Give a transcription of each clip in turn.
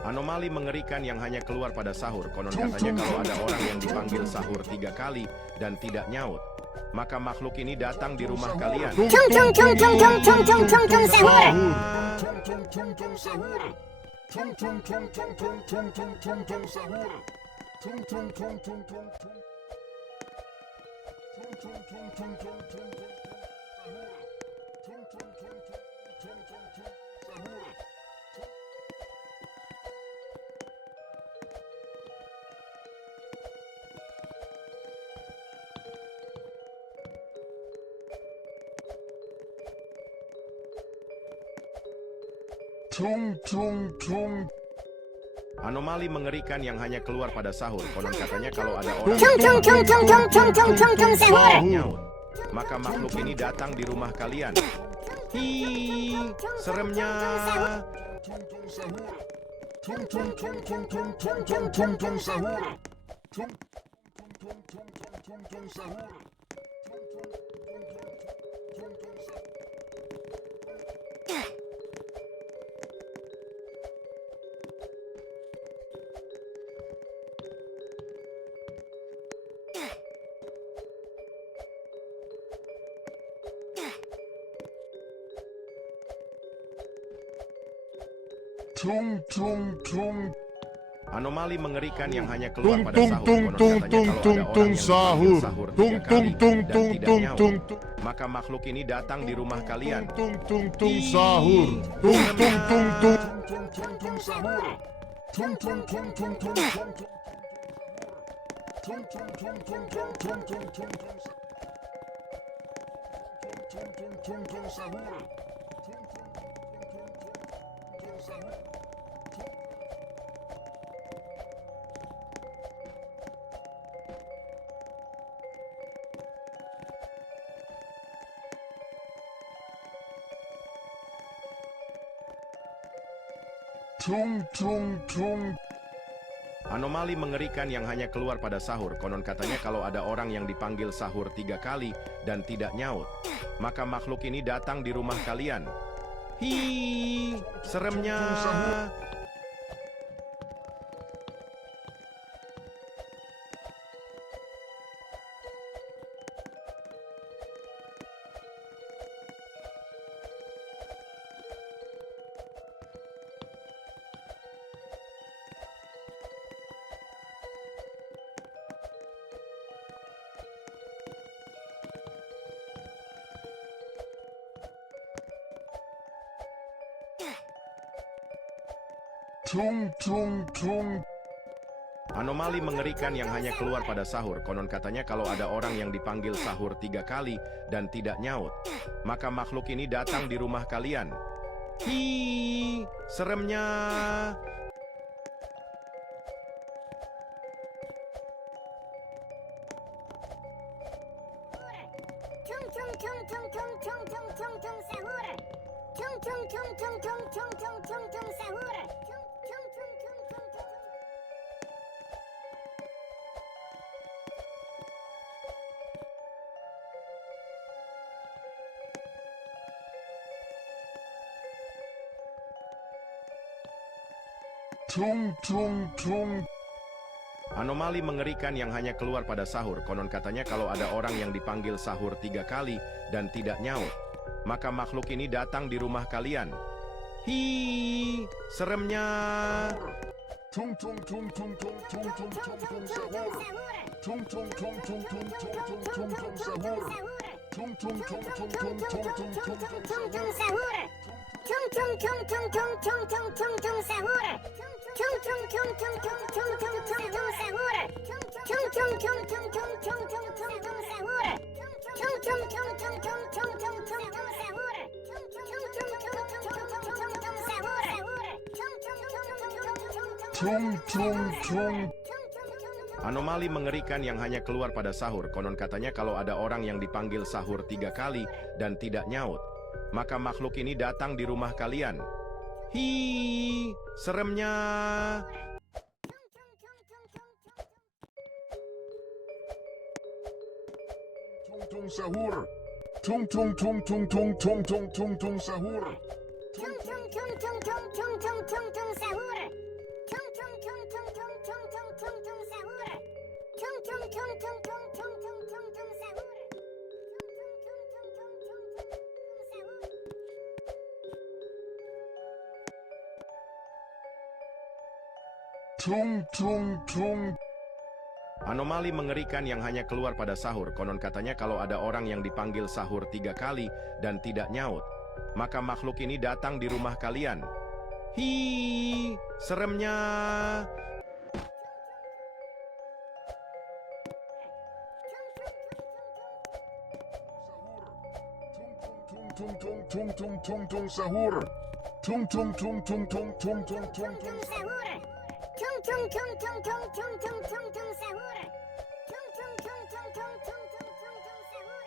Anomali mengerikan yang hanya keluar pada sahur. Konon katanya kalau ada orang yang dipanggil sahur 3 kali dan tidak nyaut, maka makhluk ini datang di rumah kalian. Anomali mengerikan yang hanya keluar pada sahur. Konon katanya kalau ada orang nyaut, maka makhluk ini datang di rumah kalian. Hi, seremnya. Anomali mengerikan yang hanya keluar pada sahur. Konon katanya kalau ada orang yang dipanggil sahur 3 kali dan tidak nyaut, maka makhluk ini datang di rumah kalian. Anomali mengerikan yang hanya keluar pada sahur. Konon katanya kalau ada orang yang dipanggil sahur 3 kali dan tidak nyaut, maka makhluk ini datang di rumah kalian. Hi, seremnya. Anomali mengerikan yang hanya keluar pada sahur. Konon katanya kalau ada orang yang dipanggil sahur 3 kali dan tidak nyaut, maka makhluk ini datang di rumah kalian. Hi, seremnya. Anomali mengerikan yang hanya keluar pada sahur. Konon katanya kalau ada orang yang dipanggil sahur 3 kali dan tidak nyaut, maka makhluk ini datang di rumah kalian. Hi, seremnya. Anomali mengerikan yang hanya keluar pada sahur. Konon katanya kalau ada orang yang dipanggil sahur 3 kali dan tidak nyaut, maka makhluk ini datang di rumah kalian. Hi, seremnya. Sahur. Tung tung tung tung tung tung tung tung tung sahur. Tung tung tung tung tung tung tung tung tung sahur. Tung tung tung. Anomali mengerikan yang hanya keluar pada sahur. Konon katanya kalau ada orang yang dipanggil sahur 3 kali dan tidak nyaut, maka makhluk ini datang di rumah kalian. Hi, seremnya. Tung tung tung tung tung tung sahur. Tung tung tung tung tung tung tung tung tung sahur. Tung tung tung tung tung tung tung tung tung sahur. Tung tung tung tung tung tung tung tung tung sahur.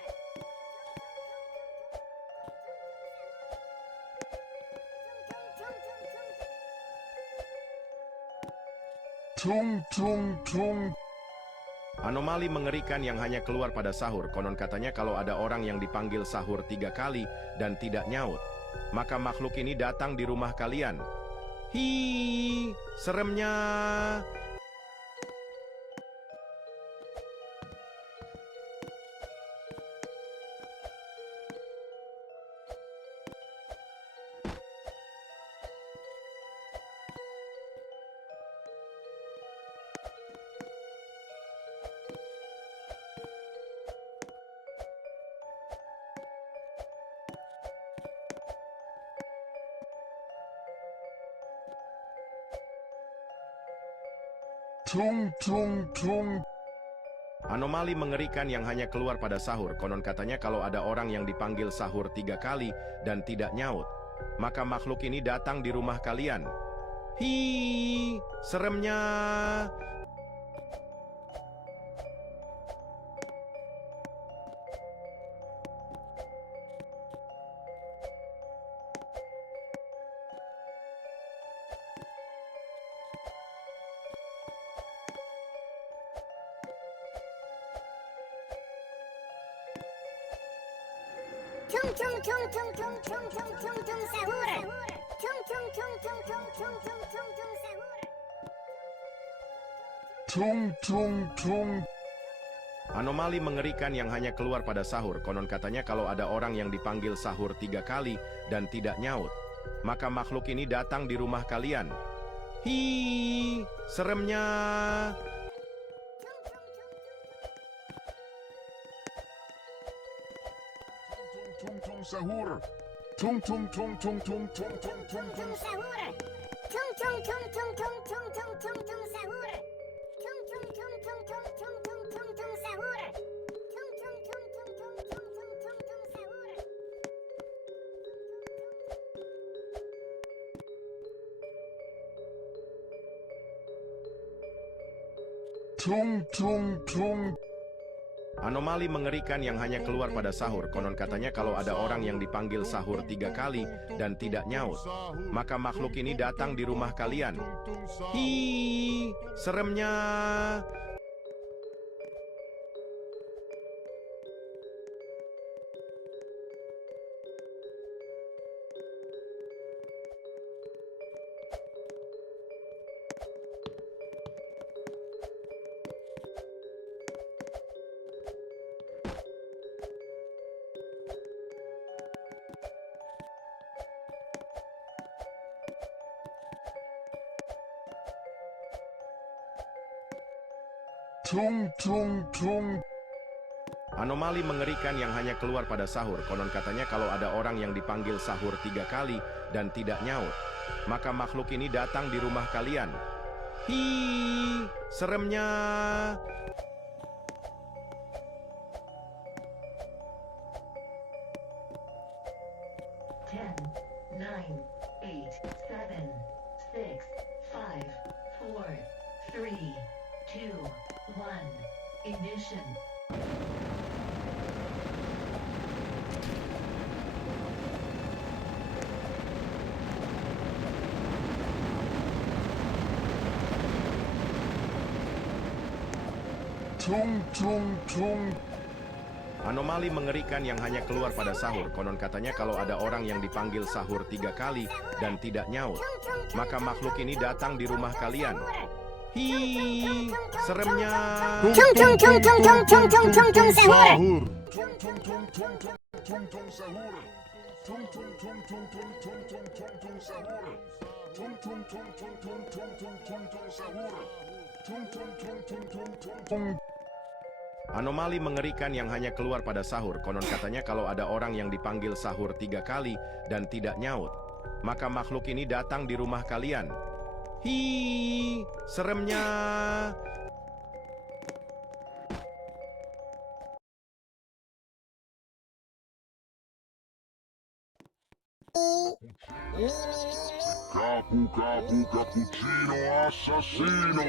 tung tung tung. Anomali mengerikan yang hanya keluar pada sahur. Konon katanya kalau ada orang yang dipanggil sahur 3 kali dan tidak nyaut, maka makhluk ini datang di rumah kalian. Hi, seremnya. Tung tung tung. Anomali mengerikan yang hanya keluar pada sahur. Konon katanya kalau ada orang yang dipanggil sahur 3 kali dan tidak nyaut, maka makhluk ini datang di rumah kalian. Hi, seremnya. Tung tung tung tung tung tung tung tung tung sahur. Tung tung tung tung tung tung tung tung tung sahur. Tung tung tung. Anomali mengerikan yang hanya keluar pada sahur. Konon katanya kalau ada orang yang dipanggil sahur 3 kali dan tidak nyaut, maka makhluk ini datang di rumah kalian. Hi, seremnya. Tung tung sahur. Tung tung tung tung tung tung tung tung tung sahur. Tung tung tung tung tung tung tung tung tung sahur. Tung tung tung tung tung tung tung tung tung sahur. Tung tung tung tung tung tung tung tung tung sahur. tung tung tung. Anomali mengerikan yang hanya keluar pada sahur. Konon katanya kalau ada orang yang dipanggil sahur 3 kali dan tidak nyaut, maka makhluk ini datang di rumah kalian. Hi, seremnya. Tung tung tung. Anomali mengerikan yang hanya keluar pada sahur. Konon katanya kalau ada orang yang dipanggil sahur 3 kali dan tidak nyaut, maka makhluk ini datang di rumah kalian. Hi, seremnya. Ten, nine, eight, seven, six, five, four, three, two, one. Ignition. Tung tung tung. Anomali mengerikan yang hanya keluar pada sahur. Konon katanya kalau ada orang yang dipanggil sahur 3 kali dan tidak nyaut, maka makhluk ini datang di rumah kalian. Hi, seremnya. Tung tung tung tung tung tung tung tung tung sahur. Tung tung tung tung tung tung tung sahur. Tung tung tung tung tung tung tung tung tung sahur. Tung tung tung tung tung tung tung tung tung sahur. Tung tung tung tung tung tung tung. Anomali mengerikan yang hanya keluar pada sahur. Konon katanya kalau ada orang yang dipanggil sahur 3 kali dan tidak nyaut, maka makhluk ini datang di rumah kalian. Hi, seremnya. Capu capu cappuccino assassino.